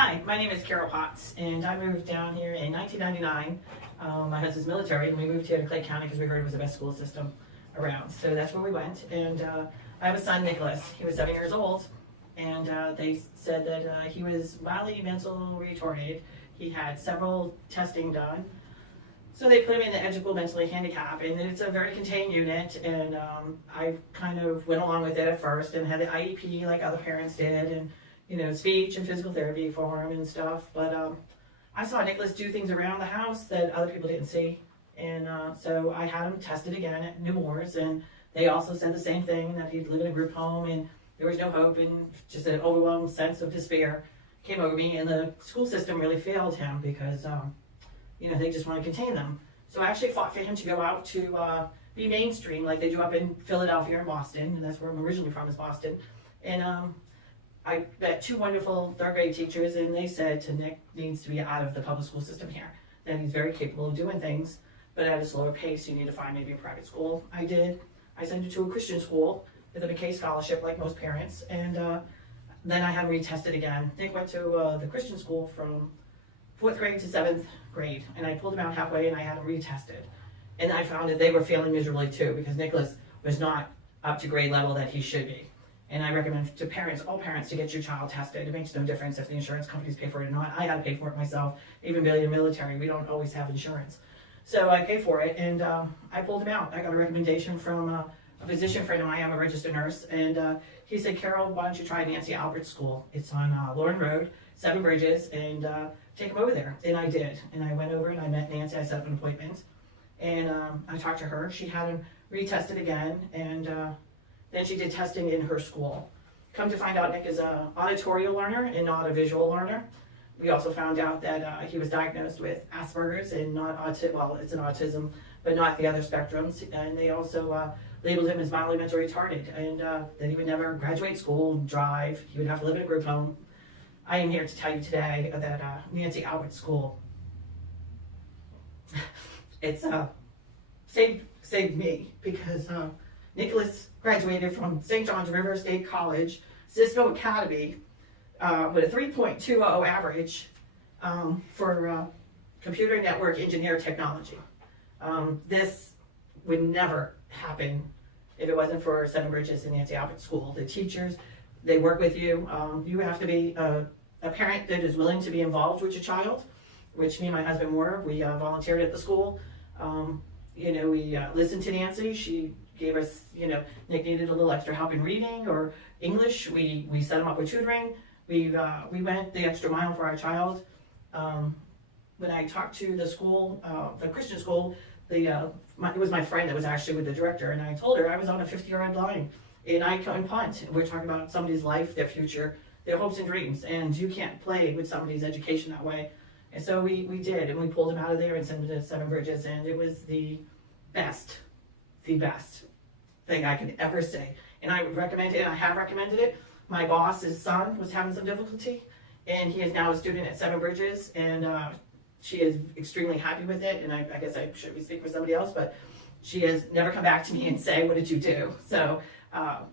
Hi, my name is Carol Potts, and I moved down here in 1999. My husband's military, and we moved here to Clay County because we heard it was the best school system around. So that's where we went. And I have a son, Nicholas. He was 7 years old, and they said that he was mildly mental retarded. He had several testing done. So they put him in the educational mentally handicapped, and it's a very contained unit. And I kind of went along with it at first and had the IEP like other parents did, and speech and physical therapy for him and stuff. But I saw Nicholas do things around the house that other people didn't see. And so I had him tested again at New Orleans, and they also said the same thing, that he'd live in a group home and there was no hope, and just an overwhelming sense of despair came over me. And the school system really failed him because, they just want to contain them. So I actually fought for him to go out to be mainstream like they do up in Philadelphia and Boston, and that's where I'm originally from, is Boston. And I met two wonderful third grade teachers, and they said to Nick needs to be out of the public school system here, that he's very capable of doing things, but at a slower pace. You need to find maybe a private school. I did. I sent him to a Christian school with a McKay scholarship like most parents, and then I had him retested again. Nick went to the Christian school from 4th grade to 7th grade, and I pulled him out halfway and I had him retested. And I found that they were failing miserably too, because Nicholas was not up to grade level that he should be. And I recommend to parents, all parents, to get your child tested. It makes no difference if the insurance companies pay for it or not. I had to pay for it myself. Even being in the military, we don't always have insurance. So I paid for it, and I pulled him out. I got a recommendation from a physician friend of mine. I'm a registered nurse, and he said, Carol, why don't you try Nancy Albert's school? It's on Lauren Road, 7 Bridges, and take him over there. And I did. And I went over and I met Nancy. I set up an appointment, and I talked to her. She had him retested again, and then she did testing in her school. Come to find out, Nick is an auditorial learner and not a visual learner. We also found out that he was diagnosed with Asperger's and not autism. Well, it's an autism, but not the other spectrums. And they also labeled him as mildly mentally retarded, and that he would never graduate school, drive. He would have to live in a group home. I am here to tell you today that Nancy Albert School, it's saved me, because Nicholas graduated from St. John's River State College, Cisco Academy, with a 3.20 average for computer network engineer technology. This would never happen if it wasn't for 7 Bridges and Nancy Albert School. The teachers, they work with you. You have to be a parent that is willing to be involved with your child, which me and my husband were. We volunteered at the school. We listened to Nancy. She gave us, Nick needed a little extra help in reading or English. We set him up with tutoring. We went the extra mile for our child. When I talked to the school, the Christian school, it was my friend that was actually with the director, and I told her I was on a 50-yard line, and I couldn't punt. We're talking about somebody's life, their future, their hopes and dreams, and you can't play with somebody's education that way. And so we did, and we pulled him out of there and sent him to 7 Bridges, and it was the best thing I could ever say. And I would recommend it, and I have recommended it. My boss's son was having some difficulty, and he is now a student at 7 Bridges, and she is extremely happy with it. And I guess I should be speaking for somebody else, but she has never come back to me and say, what did you do? So,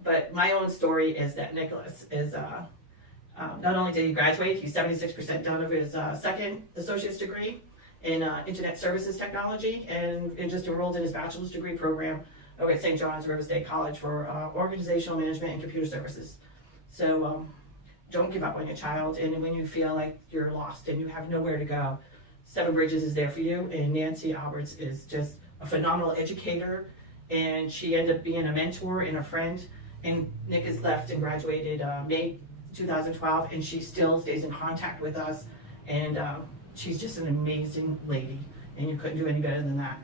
but my own story is that Nicholas is, not only did he graduate, he's 76% done of his second associate's degree in internet services technology, and just enrolled in his bachelor's degree program over at St. John's River State College for organizational management and computer services. So don't give up on your child, and when you feel like you're lost and you have nowhere to go, 7 Bridges is there for you. And Nancy Alberts is just a phenomenal educator, and she ended up being a mentor and a friend. And Nick has left and graduated May 2012, and she still stays in contact with us, and she's just an amazing lady, and you couldn't do any better than that.